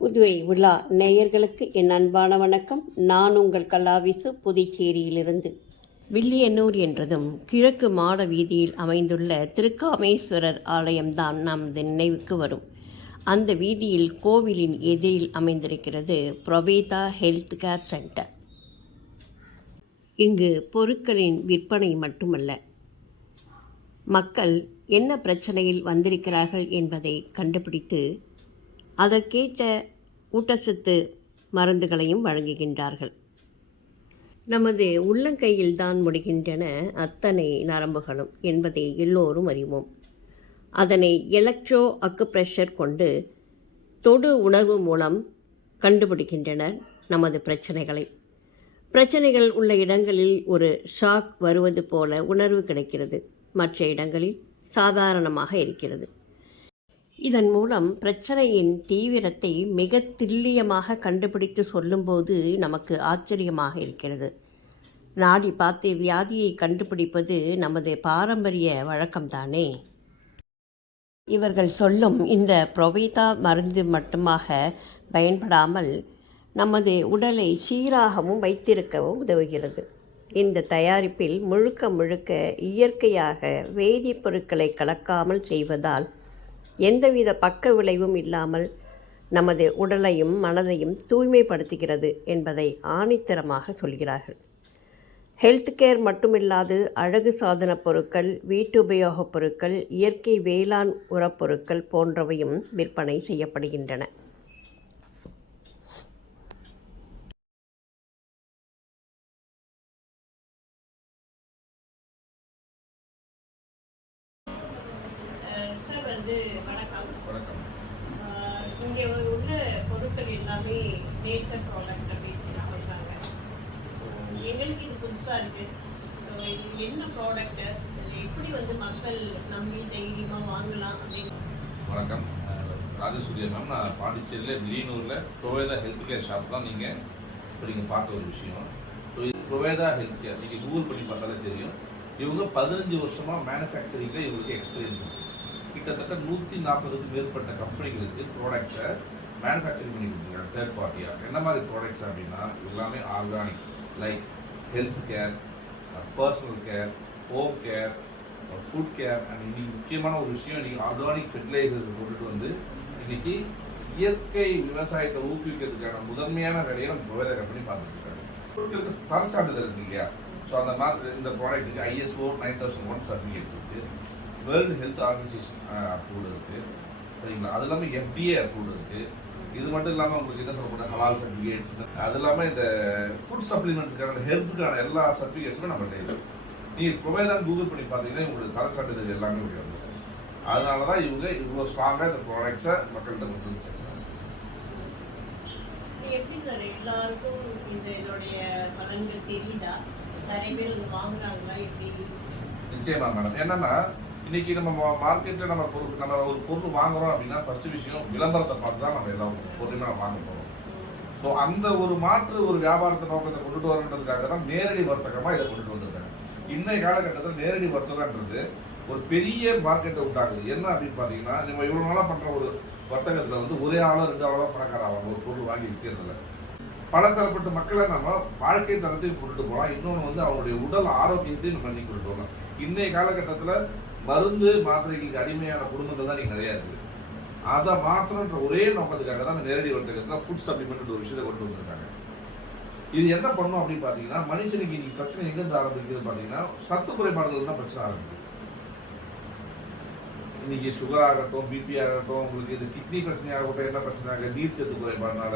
புதுவை உலா நேயர்களுக்கு என் அன்பான வணக்கம். நான் உங்கள் கலாவிசு புதுச்சேரியிலிருந்து. வில்லியனூர் என்றதும் கிழக்கு மாட வீதியில் அமைந்துள்ள திருக்காமேஸ்வரர் ஆலயம்தான் நமது நினைவுக்கு வரும். அந்த வீதியில் கோவிலின் எதிரில் அமைந்திருக்கிறது பிரவேதா ஹெல்த் கேர் சென்டர். இங்கு பொருட்களின் விற்பனை மட்டுமல்ல மக்கள் என்ன பிரச்சனையில் வந்திருக்கிறார்கள் என்பதை கண்டுபிடித்து அதற்கேற்ற ஊட்டச்சத்து மருந்துகளையும் வழங்குகின்றார்கள். நமது உள்ளங்கையில் தான் முடிகின்றன அத்தனை நரம்புகளும் என்பதை எல்லோரும் அறிவோம். அதனை எலக்ட்ரோ அக்குப்ரெஷர் கொண்டு தொடு உணர்வு மூலம் கண்டுபிடிக்கின்றனர் நமது பிரச்சனைகளை. பிரச்சனைகள் உள்ள இடங்களில் ஒரு ஷாக் வருவது போல உணர்வு கிடைக்கிறது. மற்ற இடங்களில் சாதாரணமாக இருக்கிறது. இதன் மூலம் பிரச்சனையின் தீவிரத்தை மிக துல்லியமாக கண்டுபிடித்து சொல்லும்போது நமக்கு ஆச்சரியமாக இருக்கிறது. நாடி பார்த்து வியாதியை கண்டுபிடிப்பது நமது பாரம்பரிய வழக்கம்தானே? இவர்கள் சொல்லும் இந்த புரோவேதா மருந்து மட்டுமாக பயன்படாமல் நமது உடலை சீராகவும் வைத்திருக்கவும் உதவுகிறது. இந்த தயாரிப்பில் முழுக்க முழுக்க இயற்கையாக வேதிப்பொருட்களை கலக்காமல் செய்வதால் எந்தவித பக்க விளைவும் இல்லாமல் நமது உடலையும் மனதையும் தூய்மைப்படுத்துகிறது என்பதை ஆணித்தரமாக சொல்கிறார்கள். ஹெல்த் கேர் மட்டுமில்லாது அழகு சாதன பொருட்கள் வீட்டு உபயோகப் பொருட்கள் இயற்கை வேளாண் உரப்பொருட்கள் போன்றவையும் விற்பனை செய்யப்படுகின்றன சார் வந்து வணக்கம் வணக்கம் ஆஹ் இங்கே உள்ள பொருட்கள் எல்லாமே நேச்சர் ப்ராடக்ட் அப்படின்னு சொல்றாங்க. எங்களுக்கு இது புதுசாக இருக்கு. இது என்ன ப்ராடக்ட் எப்படி வந்து மக்கள் நம்பி தைரியமாக வாங்கலாம் அப்படின்னு. வணக்கம். அஹ் ராஜசூரிய மேம் நான் பாண்டிச்சேரியில் வில்லியனூரில் ப்ரொவேதா ஹெல்த் கேர் ஷாப் தான் நீங்கள் இப்போ நீங்கள் பார்த்த ஒரு விஷயம். ப்ரொவேதா ஹெல்த் கேர் நீங்கள் கூகுள் பண்ணி பார்த்தாலே தெரியும். இவங்க பதினஞ்சு வருஷமாக மேனுஃபேக்சரிங்கில் இவங்களுக்கு எக்ஸ்பீரியன்ஸ் கிட்டத்தட்ட நூற்றி நாற்பதுக்கு மேற்பட்ட கம்பெனிகளுக்கு ப்ராடக்ட்ஸை மேனுஃபேக்சரிங் பண்ணி தேர்ட் பார்ட்டியாக என்ன மாதிரி ப்ராடக்ட்ஸ் அப்படின்னா எல்லாமே organic like health care personal care home care food care and இன்னைக்கு முக்கியமான ஒரு விஷயம் இன்னைக்கு ஆர்கானிக் ஃபெர்டிலைசர்ஸ் போட்டுட்டு வந்து இன்னைக்கு இயற்கை விவசாயத்தை ஊக்குவிக்கிறதுக்கான முதன்மையான வேலையை நம்ம ப்ரொவைட கம்பெனி பார்த்துட்டு தரம் சான்றிதழ் இருக்கு இல்லையா? ஸோ அந்த மாதிரி இந்த ப்ராடக்ட்டுக்கு ISO nine thousand one certificates இருக்கு. வேர்ல்டு ஹெல்த் ஆர்கனைசேஷன் அப்ரூவ்டு இருக்கு. சரிங்களா? அது இல்லாமல் எஃப்டிஏ அப்ரூவ்டு இருக்குது இது மட்டும் இல்லாமல் உங்களுக்கு என்ன சொல்லப்பட்ட ஹலால் சர்டிஃபிகேட்ஸ் அது இல்லாமல் இந்த ஃபுட் சப்ளிமெண்ட்ஸ்க்கான ஹெல்த்துக்கான எல்லா சர்டிஃபிகேட்ஸுமே நம்மள்ட்ட இருக்கு. நீங்கள் ப்ரொவைதான் கூகுள் பண்ணி பார்த்தீங்கன்னா உங்களுக்கு தர சான்றிதழ் எல்லாமே வந்துடும் அதனால தான் இவங்க இவ்வளோ ஸ்ட்ராங்காக இந்த ப்ராடக்ட்ஸை மக்கள்கிட்ட கொண்டு வந்து சேர்க்குறாங்க. இது எப்படி சார் எல்லாருக்கும் இந்த இதோடைய பலன்கள் தெரியுதா? நிறைய பேர் இது வாங்குறாங்களா? எப்படி? நிச்சயமா மேடம் என்னன்னா இன்னைக்கு நம்ம மார்க்கெட்டில் நம்ம பொருள் நம்ம ஒரு பொருள் வாங்குறோம் அப்படின்னா ஃபர்ஸ்ட் விஷயம் விளம்பரத்தை பார்த்து தான் நம்ம எல்லா பொருளுமே நம்ம வாங்க போகிறோம் ஸோ அந்த ஒரு மாற்று ஒரு வியாபாரத்தை நோக்கத்தை கொண்டுட்டு வரன்றதுக்காக தான் நேரடி வர்த்தகமாக இதை கொண்டுட்டு வந்திருக்காங்க. இன்றைய காலகட்டத்தில் நேரடி வர்த்தகன்றது ஒரு பெரிய மார்க்கெட்டை உண்டாக்குது. என்ன அப்படின்னு பார்த்தீங்கன்னா நம்ம இவ்வளோ நாளாக பண்ணுற ஒரு வர்த்தகத்தில் வந்து ஒரே ஆளோ ரெண்டு ஆளோ பணக்கார ஆகும் ஒரு பொருள் வாங்கி விற்கிறதுல பலதரப்பட்ட மக்களை நம்ம வாழ்க்கை தரத்தையும் கொண்டுட்டு போகலாம் இன்னொன்று வந்து அவங்களுடைய உடல் ஆரோக்கியத்தையும் நம்ம பண்ணி கொண்டு போகலாம் இன்றைய காலகட்டத்தில் மருந்து மாத்திரைகளுக்கு அடிமையான குடும்பங்கள் தான் நீங்க நிறைய இருக்கு அதை மாற்றணுன்ற ஒரே நோக்கத்துக்காக தான் அந்த நேரடி வர்த்தகத்தில் ஃபுட் சப்ளிமெண்ட் ஒரு விஷயத்தை கொண்டு வந்திருக்காங்க. இது என்ன பண்ணும் அப்படின்னு பார்த்தீங்கன்னா மனுஷனுக்கு இன்னைக்கு பிரச்சனை எங்கேருந்து ஆரம்பிக்குதுன்னு பார்த்தீங்கன்னா சத்து குறைபாடுகள் தான் பிரச்சனை ஆரம்பிக்குது. இன்னைக்கு சுகர் ஆகட்டும் பிபி ஆகட்டும் உங்களுக்கு இது கிட்னி பிரச்சனை ஆகட்டும் என்ன பிரச்சனை நீர் சத்து குறைபாடுனால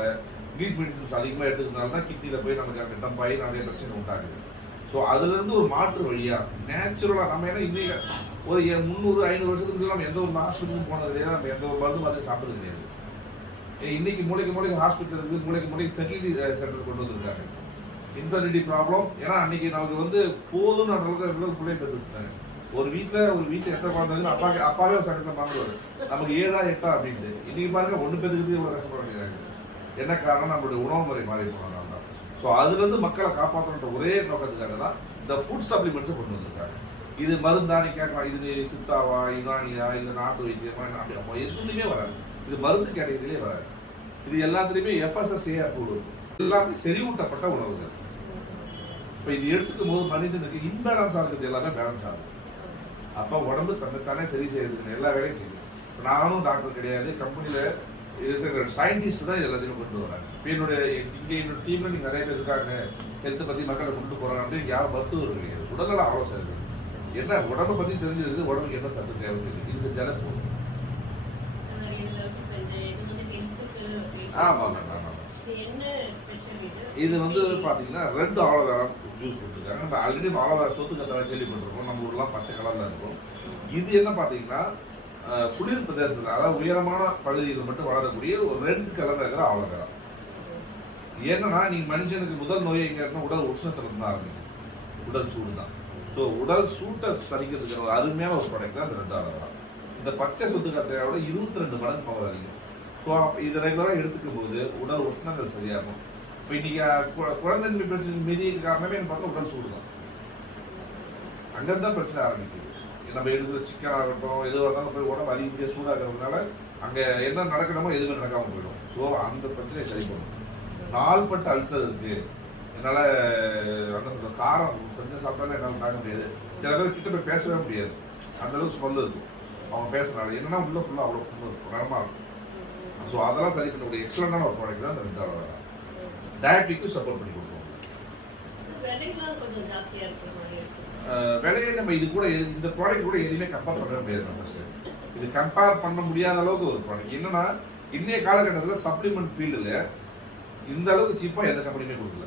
இங்கிலீஷ் மெடிசன்ஸ் அதிகமாக எடுத்துக்கிறதுனால தான் கிட்னியில் போய் நமக்கு அந்த டம்பாயி நிறைய பிரச்சனை உண்டாகுது. ஸோ அதுலேருந்து ஒரு மாற்று வழியா நேச்சுரலா நம்ம ஏன்னா இன்னும் ஒரு முந்நூறு ஐநூறு வருஷத்துக்கு நம்ம எந்த ஒரு ஹாஸ்பிட்டலுக்கும் போனது கிடையாது நம்ம எந்த ஒரு மருந்து மாதிரி சாப்பிட்டது கிடையாது. இன்னைக்கு மூளைக்கு மூளைக்கு ஹாஸ்பிட்டல் இருக்கு மூளைக்கு மூளைக்கு ஃபெர்டிலிட்டி சென்டர் கொண்டு வந்திருக்காங்க. இன்ஃபர்டிலிட்டி ப்ராப்ளம் ஏன்னா அன்னைக்கு நமக்கு வந்து போதும்னு அளவுக்கு பிள்ளை பெற்றுருக்காங்க ஒரு வீட்டில் ஒரு வீட்டில் எத்தனை குழந்தைங்க அப்பா அப்பாவே ஒரு சட்டத்தை பார்த்துருவாரு நமக்கு ஏழா எட்டா அப்படின்ட்டு. இன்னைக்கு பாருங்க ஒன்று பேருக்கு இவ்வளோ கஷ்டப்பட வேண்டியதாக என்ன காரணம்? நம்மளுடைய உணவு முறை மாறி போனாங்க ஸோ அதுலேருந்து மக்களை காப்பாற்றணுன்ற ஒரே நோக்கத்துக்காக தான் இந்த ஃபுட் சப்ளிமெண்ட்ஸை கொண்டு வந்திருக்காங்க. இது மருந்தா நீ கேட்கலாம் இது சித்தாவா யுனானியா இது நாட்டு வைத்தியமா அப்படி அப்போ எதுலையுமே வராது. இது மருந்து கேட்டகரியிலே வராது. இது எல்லாத்துலேயுமே எஃப்எஸ்எஸ்ஏ அப்ரூவ் இருக்கும் எல்லாமே செறிவூட்டப்பட்ட உணவுகள். இப்போ இது எடுத்துக்கும் போது மனுஷனுக்கு இன்பேலன்ஸ் ஆகுது எல்லாமே பேலன்ஸ் ஆகும் அப்போ உடம்பு தன்னைத்தானே சரி செய்யறதுக்கு எல்லா வேலையும் செய்யும். நானும் டாக்டர் கிடையாது கம்பெனியில் இருக்கிற சயின்டிஸ்ட் தான் இது எல்லாத்தையும் கொண்டு வராங்க. இப்ப என்னுடைய இங்க என்னோட டீம்ல நீங்க நிறைய பேர் இருக்காங்க. ஹெல்த்தை பத்தி மக்களை கொண்டு போறாங்க அப்படின்னு யாரும் மருத்துவர் கிடையாது. உடல்நல ஆலோசனை என்ன உடம்பை பத்தி தெரிஞ்சிருக்கு உடம்புக்கு என்ன சத்து தேவை இது செஞ்சாலே போதும். ஆமா மேம் ஆமா இது வந்து பாத்தீங்கன்னா ரெட் ஆலோவேரா ஜூஸ் கொடுத்துருக்காங்க. நம்ம ஆல்ரெடி ஆலோவேரா சொத்து கத்தாழை கேள்விப்பட்டிருக்கோம். நம்ம ஊர்லாம் பச்சை கலர்ல இருக்கும். இது என்ன பாத்தீங்கன்னா குளிர் பிரதேசத்தில் அதாவது உயரமான பகுதியில் மட்டும் வளரக்கூடிய ஒரு ரெண்டு கலர்ல இருக்கிற ஆலோவேரா ஏன்னா நீங்க மனுஷனுக்கு முதல் நோயை எங்க உடல் உஷ்ணத்துல இருந்து தான் ஆரம்பிக்கும். உடல் சூடு தான். ஸோ உடல் சூட்டை சரிக்கிறதுக்கு ஒரு அருமையான ஒரு ப்ராடக்ட் தான் இந்த ரெட் ஆலோவேரா இந்த பச்சை சொத்து விட இருபத்தி ரெண்டு மடங்கு பவர் அதிகம். ஸோ இது ரெகுலராக எடுத்துக்கும் போது உடல் உஷ்ணங்கள் சரியாகும். இப்போ இன்னைக்கு கு- குழந்தைங்க பிரச்சனை மீதி காரணமே பார்த்தா உடல் சூடு தான். அங்கேருந்து தான் பிரச்சனை ஆரம்பிக்குது. நம்ம எடுக்கிற சிக்கன் ஆகட்டும் எதுவாக இருந்தாலும் போய் உடம்பு அதிகப்படியாக சூடாகிறதுனால அங்கே என்ன நடக்கணுமோ எதுவுமே நடக்காமல் போயிடும். ஸோ அந்த பிரச்சனையை சரி பண்ணணும் நாள்பட்ட அல்சர் இருக்குது என்னால் அந்த காரம் கொஞ்சம் சாப்பிட்டாலும் என்னால் தாங்க முடியாது. சில பேர் கிட்ட போய் பேசவே முடியாது. அந்த அளவுக்கு ஸ்மெல் இருக்கும். அவங்க பேசுகிறாங்க என்னன்னா உள்ள ஃபுல்லாக அவ்வளோ ஃபுல்லாக இருக்கும். நலமா இருக்கும். ஸோ அதெல்லாம் சரி பண்ணக்கூடிய எக்ஸலண்டான ஒரு ப்ராடக்ட் தான் இந்த ரெண்டாவது டயபிட்டிக்கும் சப்போர்ட் பண்ணி கொடுக்கும் விலையை நம்ம இது கூட இந்த ப்ராடக்ட் கூட எதுவுமே கம்பேர் பண்ண முடியாது first. இது கம்பேர் பண்ண முடியாத அளவுக்கு ஒரு ப்ராடக்ட் என்னன்னா இன்னைய காலகட்டத்தில் சப்ளிமெண்ட் ஃபீல்டில் இந்த அளவுக்கு சீப்பா எந்த கம்பெனியுமே கொடுக்கல.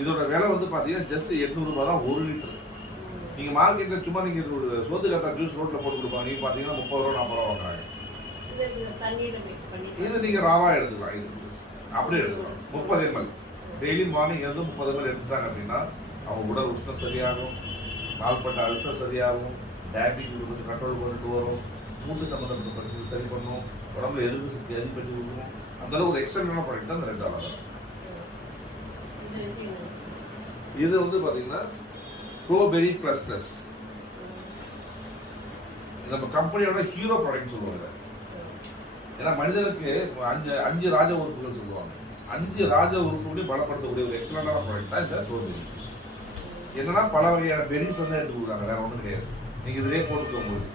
இதோட விலை வந்து பாத்தீங்கன்னா ஜஸ்ட் எட்நூறு ரூபாய் தான் ஒரு லிட்டர் நீங்க மார்க்கெட்ல சும்மா நீங்க ஒரு சோத்து கட்டா ஜூஸ் ரோட்ல போட்டு கொடுப்பாங்க. நீங்க பாத்தீங்கன்னா முப்பது ரூபா நாற்பது ரூபா வாங்குறாங்க. இது நீங்க ராவா எடுத்துக்கலாம். இது அப்படியே எடுத்துக்கலாம். முப்பது எம்எல் டெய்லி மார்னிங் இருந்து முப்பது எம்எல் எடுத்துட்டாங்க அப்படின்னா அவங்க உடல் உஷ்ணம் சரியாகும் நாள்பட்ட அல்சர் சரியாகும் டயபிட்டிஸ் கொஞ்சம் கண்ட்ரோல் கொண்டுட்டு வரும் மூட்டு சம்மந்தப்பட்ட பிரச்சனை சரி பண்ணும் உடம்புல எதிர்ப்பு சக்தி அதிகப்படுத்தி கொடுக்கும். அந்த அளவுக்கு ஒரு எக்ஸ்டென்டான ப்ராடக்ட் தான் அந்த ரெண்டாவது இது வந்து பாத்தீங்கன்னா ப்ரோபெரி பிளஸ் பிளஸ் நம்ம கம்பெனியோட ஹீரோ ப்ராடக்ட் சொல்லுவாங்க. ஏன்னா மனிதனுக்கு அஞ்சு அஞ்சு ராஜ உறுப்புகள் சொல்லுவாங்க. அஞ்சு ராஜ உறுப்புகளையும் பலப்படுத்தக்கூடிய ஒரு எக்ஸலண்டான ப்ராடக்ட் தான் இந்த ப்ரோபெரி என்னன்னா பல வகையான பெரிஸ் வந்து எடுத்து கொடுக்குறாங்க. வேற ஒன்றும் கிடையாது. நீங்க இதுலயே போட்டுக்கோ உங்களுக்கு.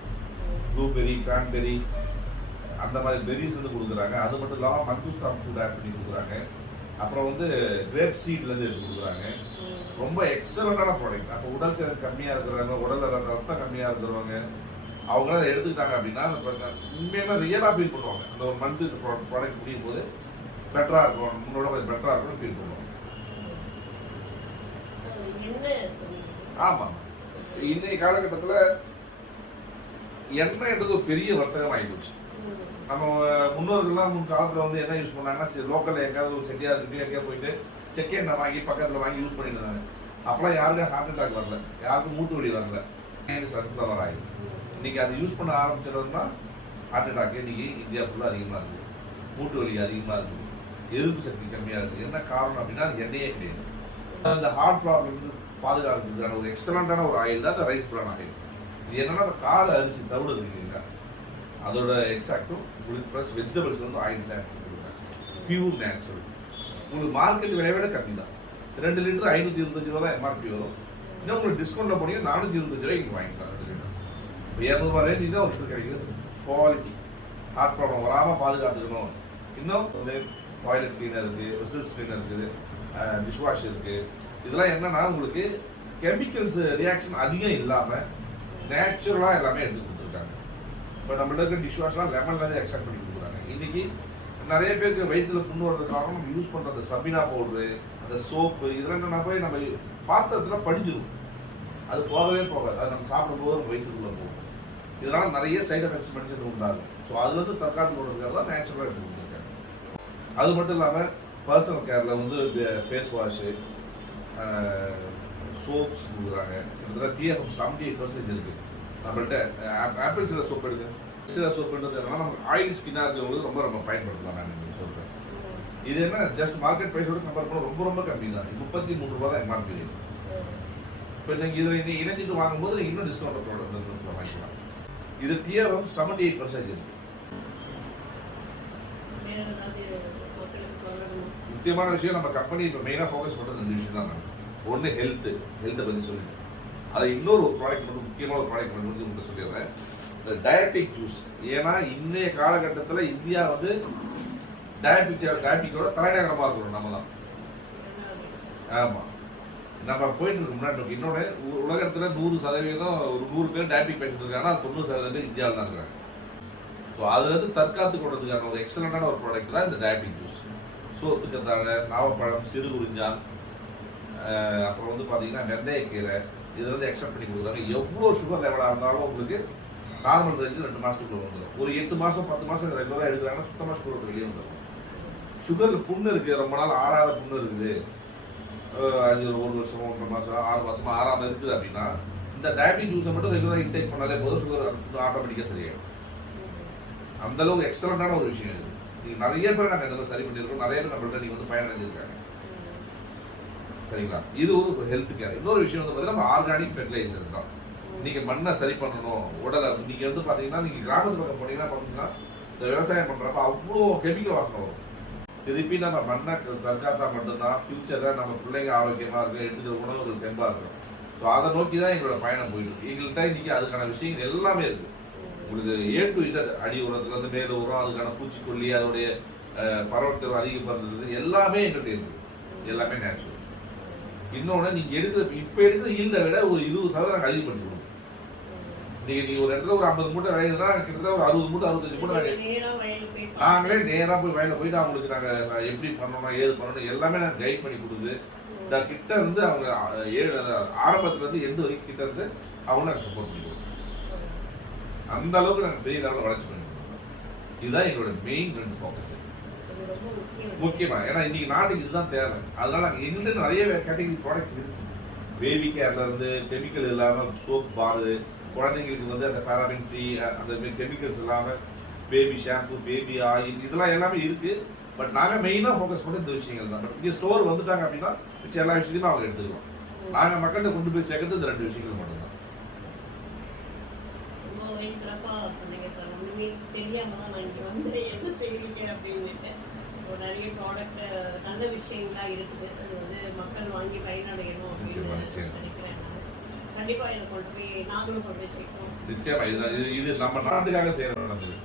ப்ளூபெரி கிரான்பெரி அந்த மாதிரி பெரிஸ் வந்து கொடுக்குறாங்க. அது மட்டும் இல்லாமல் மங்குஸ்டாம் ஃபுட் ஆட் பண்ணி கொடுக்குறாங்க. அப்புறம் வந்து கிரேப் சீட்ல இருந்து எடுத்து கொடுக்குறாங்க. ரொம்ப எக்ஸலண்டான ப்ராடக்ட் அப்போ உடல் திறன் கம்மியா இருக்கிறவங்க உடல் ரத்தம் கம்மியா இருக்கிறவங்க அவங்க அதை எடுத்துக்கிட்டாங்க அப்படின்னா அந்த பிரச்சனை ரியலாக ரியலா ஃபீல் பண்ணுவாங்க. அந்த ஒரு மந்த் ப்ராடக்ட் முடியும் போது பெட்டரா இருக்கும். முன்னோட கொஞ்சம் பெட்டரா இருக்கும்னு ஃபீல் பண்ணுவாங்க. ஆமா. காலகட்டத்தில் எண்ணெய் என்றது ஒரு பெரிய வர்த்தகம் ஆகிப்போச்சு நம்ம முன்னோர்கள்லாம் முன் காலத்தில் வந்து என்ன யூஸ் பண்ணாங்கன்னா சரி லோக்கலில் எங்கேயாவது ஒரு செட்டியாக இருக்கு எங்கேயா போயிட்டு செக் எண்ணெய் வாங்கி பக்கத்தில் வாங்கி யூஸ் பண்ணிட்டு இருந்தாங்க. அப்பெல்லாம் யாருக்கும் ஹார்ட் அட்டாக் வரல. யாருக்கும் மூட்டு வலி வரல. சன்ஃபிளவர் ஆகி இன்னைக்கு அதை யூஸ் பண்ண ஆரம்பிச்சதுன்னா ஹார்ட் அட்டாக் இன்னைக்கு இந்தியா ஃபுல்லாக அதிகமாக இருக்குது. மூட்டு வலி அதிகமாக இருக்குது. எதிர்ப்பு சக்தி கம்மியாக இருக்குது. என்ன காரணம் அப்படின்னா அது எண்ணெயே கிடையாது. அந்த ஹார்ட் ப்ராப்ளம் வந்து பாதுகாக்கிறதுக்கான ஒரு எக்ஸலண்டான ஒரு ஆயில் தான் அந்த ரைஸ் பிரான் ஆயில் இது என்னன்னா அந்த கால அரிசி தவிடுது இருக்கீங்களா அதோட எக்ஸ்ட்ராக்டும் உங்களுக்கு ப்ளஸ் வெஜிடபிள்ஸ் வந்து ஆயில் சேர்த்து பியூர் நேச்சுரல் உங்களுக்கு மார்க்கெட் விலை விட கம்மி தான். ரெண்டு லிட்டர் ஐநூற்றி இருபத்தஞ்சு ரூபா தான் எம்ஆர்பி வரும். இன்னும் உங்களுக்கு டிஸ்கவுண்ட்ல போனீங்கன்னா நானூற்றி இருபத்தஞ்சு ரூபாய் இங்கே வாங்கிக்கலாம் இப்போ இரநூறுவா ரேஞ்சு தான் ஒரு கிடைக்குது. குவாலிட்டி ஹார்ட் ப்ராப்ளம் வராமல் பாதுகாத்துக்கணும். இன்னும் வந்து டாய்லெட் கிளீனர் இருக்குது ரிசல்ஸ் கிளீனர் இருக்குது. டிஷ் வாஷ் இருக்கு. இதெல்லாம் என்னன்னா உங்களுக்கு கெமிக்கல்ஸ் ரியாக்ஷன் அதிகம் இல்லாமல் நேச்சுரலாக எல்லாமே எடுத்து கொடுத்துருக்காங்க. இப்போ நம்மள்ட்ட இருக்க டிஷ் வாஷ்லாம் லெமன்ல எக்ஸ்ட்ராக்ட் பண்ணி கொடுக்குறாங்க. இன்னைக்கு நிறைய பேருக்கு வயிற்றுல புண்ணு வர்றது காரணம் நம்ம யூஸ் பண்ணுற அந்த சபினா பவுடரு அந்த சோப்பு இதெல்லாம் என்ன போய் நம்ம பாத்திரத்தில் படிஞ்சிடும் அது போகவே போகாது. அது நம்ம சாப்பிடும்போது நம்ம வயிற்றுக்குள்ளே போகும். இதெல்லாம் நிறைய சைட் எஃபெக்ட்ஸ் மனுஷனுக்கு உண்டாகும். ஸோ அதுலேருந்து தற்காத்து கொள்றதுக்காக தான் நேச்சுரலாக எடுத்து கொடுத்துருக்காங்க. அது மட்டும் இல்லாமல் பர்சனல் கேரில் வந்து ஃபேஸ் வாஷு சோப்ஸ் கொடுக்குறாங்க கிட்டத்தட்ட டிஎஃப்எம் செவன்டி எயிட் பர்சன்டேஜ் இருக்குது நம்மள்கிட்ட ஆப்பிள் சில சோப் எடுங்க. சில சோப்புன்றது என்னன்னா நமக்கு ஆயில் ஸ்கின்னாக இருக்கிறவங்களுக்கு ரொம்ப ரொம்ப பயன்படுத்தலாம் நான் சொல்கிறேன் இது என்ன ஜஸ்ட் மார்க்கெட் ப்ரைஸோட கம்பேர் பண்ண ரொம்ப ரொம்ப கம்மி தான் முப்பத்தி மூணு ரூபா தான் எம்ஆர்பி இப்போ நீங்கள் இதில் இன்னும் இணைஞ்சிட்டு வாங்கும்போது இன்னும் டிஸ்கவுண்ட் ப்ராடக்ட் வாங்கிக்கலாம். இது டிஎஃப்எம் செவன்டி எயிட் பர்சன்டேஜ் இருக்குது வேற ஏதாவது மக்களுக்கு சொல்லணும் முக்கியமான விஷயம் நம்ம கம்பெனி இப்போ மெயினாக ஃபோக்கஸ் பண்ணுறது ரெண்டு விஷயம் தான் ஒன்று ஹெல்த்து ஹெல்த்தை பற்றி சொல்லிட்டேன் அதை இன்னொரு ஒரு ப்ராடக்ட் மட்டும் முக்கியமான ஒரு ப்ராடக்ட் மட்டும் உங்களுக்கு சொல்லிடுறேன். இந்த டயபிக் ஜூஸ் ஏன்னா இன்றைய காலகட்டத்தில் இந்தியா வந்து டயபிக் டயபிக்கோட தலைநகரமாக இருக்கணும் நம்ம தான் ஆமாம் நம்ம போயிட்டு இருக்க முன்னாடி இன்னொன்று உலகத்தில் நூறு சதவீதம் ஒரு நூறு பேர் டயபிக் பேஷண்ட் இருக்காங்கன்னா தொண்ணூறு சதவீதம் இந்தியாவில் தான் இருக்காங்க. ஸோ அதுலேருந்து தற்காத்து கொள்றதுக்கான ஒரு எக்ஸலண்டான ஒரு ப்ராடக்ட் தான் இந்த டயபிக் ஜூஸ் சோத்துக்கத்தாழை நாவப்பழம் சிறு குறிஞ்சான் அப்புறம் வந்து பார்த்தீங்கன்னா வெந்தயக்கீரை இதை வந்து எக்ஸ்ட்ரா பண்ணி கொடுக்குறாங்க எவ்வளோ சுகர் லெவலாக இருந்தாலும் உங்களுக்கு நார்மல் ரேஞ்சு ரெண்டு மாதத்துக்குள்ள வந்துடும் ஒரு எட்டு மாதம் பத்து மாதம் ரெகுலராக எடுக்கிறாங்கன்னா சுத்தமாக சுகர் வெளியே வந்துடும் சுகரில் புண்ணு இருக்குது ரொம்ப நாள் ஆறாத புண்ணு இருக்குது. அது ஒரு ஒரு வருஷம் ஒன்றரை மாதம் ஆறு மாதமோ ஆறாவது இருக்குது அப்படின்னா இந்த டயபிக் ஜூஸை மட்டும் ரெகுலராக இன்டேக் பண்ணாலே போதும். சுகர் ஆட்டோமேட்டிக்காக சரியாயிடும். அந்தளவுக்கு எக்ஸலண்ட்டான ஒரு விஷயம் இது. நீங்கள் நிறைய பேர் நாங்கள் இதில் சரி பண்ணியிருக்கோம். நிறைய பேர் நம்மள்ட்ட நீங்க வந்து பயனடைஞ்சிருக்காங்க. சரிங்களா? இது ஒரு ஹெல்த் கேர் இன்னொரு விஷயம் வந்து பார்த்தீங்கன்னா நம்ம ஆர்கானிக் ஃபெர்டிலைசர்ஸ் தான். நீங்க மண்ணை சரி பண்ணணும். உடலை நீங்க வந்து பாத்தீங்கன்னா நீங்க கிராமத்து பக்கம் போனீங்கன்னா பாத்தீங்கன்னா இந்த விவசாயம் பண்றப்ப அவ்வளோ கெமிக்கல் வாசனை வரும். திருப்பி நம்ம மண்ணை தற்காத்தா மட்டும்தான் ஃபியூச்சர்ல நம்ம பிள்ளைங்க ஆரோக்கியமா இருக்கு எடுத்துக்கிற உணவுகள் தெம்பா இருக்கும். ஸோ அதை நோக்கி தான் எங்களோட பயணம் போயிடும் எங்கள்கிட்ட இன்னைக்கு அதுக்கான விஷயங்கள் எல்லாமே இருக்கு. உங்களுக்கு ஏ டு இசட் அடி உரத்துல இருந்து மேல உரம் அதுக்கான பூச்சிக்கொல்லி அதோடைய அஹ், பரவத்தை அதிகப்படுத்துறது எல்லாமே எங்கள்கிட்ட இருக்கு எல்லாமே நேச்சுரல் இன்னொன்னு நீங்க எடுக்கிற இப்ப எடுக்கிற ஈல்டை விட ஒரு இருபது சதவீதம் நாங்க அதிகம் பண்ணி கொடுப்போம் நீங்க நீங்க ஒரு இடத்துல ஒரு ஐம்பது மூட்டை விளையுதுன்னா கிட்டத்தட்ட ஒரு அறுபது மூட்டை அறுபத்தஞ்சு மூட்டை நாங்களே நேரா போய் வயல்ல போயிட்டு அவங்களுக்கு நாங்க எப்படி பண்ணணும் ஏது பண்ணணும் எல்லாமே நாங்க கைட் பண்ணி கொடுத்து இந்த கிட்ட இருந்து அவங்க ஏழு ஆரம்பத்துல இருந்து எண்டு வரைக்கும் கிட்ட இருந்து அவங்க நாங்க சப்போர்ட் பண்ணி அந்த அளவுக்கு நாங்கள் பெரிய லெவலில் வளர்ச்சி பண்ணிட்டு இதுதான் எங்களோட மெயின் ரெண்டு ஃபோக்கஸ் அது முக்கியமா ஏன்னா இன்னைக்கு நாட்டுக்கு இதுதான் தேவை. அதனால நாங்கள் எங்கள்கிட்ட நிறைய கேட்டகரி ப்ராடக்ட்ஸ் இருக்கு. பேபி கேர்ல இருந்து கெமிக்கல் இல்லாமல் சோப் பாரு குழந்தைங்களுக்கு வந்து அந்த பேராபின் ஃப்ரீ அந்த கெமிக்கல்ஸ் இல்லாமல் பேபி ஷாம்பு பேபி ஆயில் இதெல்லாம் எல்லாமே இருக்கு. பட் நாங்கள் மெயினாக ஃபோக்கஸ் பண்ண இந்த விஷயங்கள் தான். பட் இங்கே ஸ்டோர் வந்துட்டாங்க அப்படின்னா மிச்ச எல்லா விஷயத்தையுமே அவங்க எடுத்துக்கலாம். நாங்கள் மக்கள்கிட்ட கொண்டு போய் சேர்க்கறது இந்த ரெண்டு விஷயங்கள் மட்டும்தான். சொன்னீங்க சார் தான் நான் இங்க வந்து என்ன செய்வீங்க அப்படின்னுட்டு. ஒரு நிறைய ப்ராடக்ட் நல்ல விஷயங்களா இருக்குது. அது வந்து மக்கள் வாங்கி பயனடையணும் அப்படின்னு. நினைக்கிறேன் நான். கண்டிப்பா இதை கொண்டு போய் நாங்களும் கொண்டு போய் சேர்க்கணும் நிச்சயமா இதுதான் இது இது நம்ம நாட்டுக்காக செய்யணும் இது.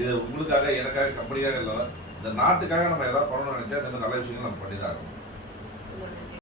இது உங்களுக்காக எனக்காக கம்பெனிக்காக இல்லை. இந்த நாட்டுக்காக நம்ம ஏதாவது பண்ணணும்னு நினைச்சா இந்த மாதிரி நல்ல விஷயங்கள் நம்ம பண்ணி தான்.